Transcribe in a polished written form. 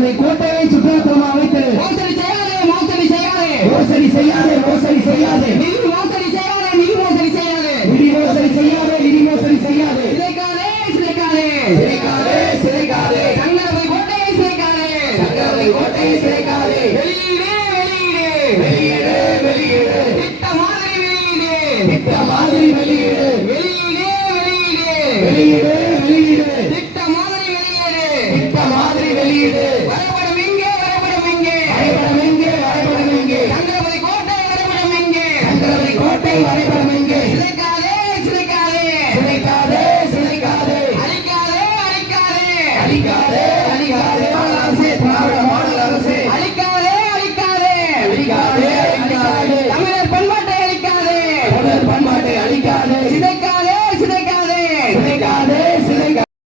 தங்களது கோட்டையை சுற்றுலாத்தலமாக வைத்து மோசடி செய்யாதே, மோசடி செய்யாதே, மோசடி செய்யாதே, மோசடி செய்யாதே, நிதி மோசடி செய்யாதே, நிதி மோசடி செய்யாதே, நிதி மோசடி செய்யாதே, நிதி மோசடி செய்யாதே, சிறைக்காதே, சிறைக்காதே, சிறைக்காதே, சிறைக்காதே, தங்களது கோட்டையை சிறைக்காதே, தங்களது கோட்டையை சிறைக்காதே, வெளியீடு, வெளியீடு, வெளியீடு, வெளியீடு, திட்ட மாதிரி வெளியீடு, திட்ட மாதிரி வெளியீடு, வெளியீடு, வெளியீடு, வெளியீடு, வெளியீடு, திட்ட மாதிரி வெளியீடு, திட்ட மாதிரி வெளியீடு, வரைபடம் எங்கே, வரைபடம் எங்கே, வரைபடம் எங்கே, வரைபடம் எங்கே, தங்களது கோட்டை வரைபடம் எங்கே, தங்களது கோட்டை வரைபடம்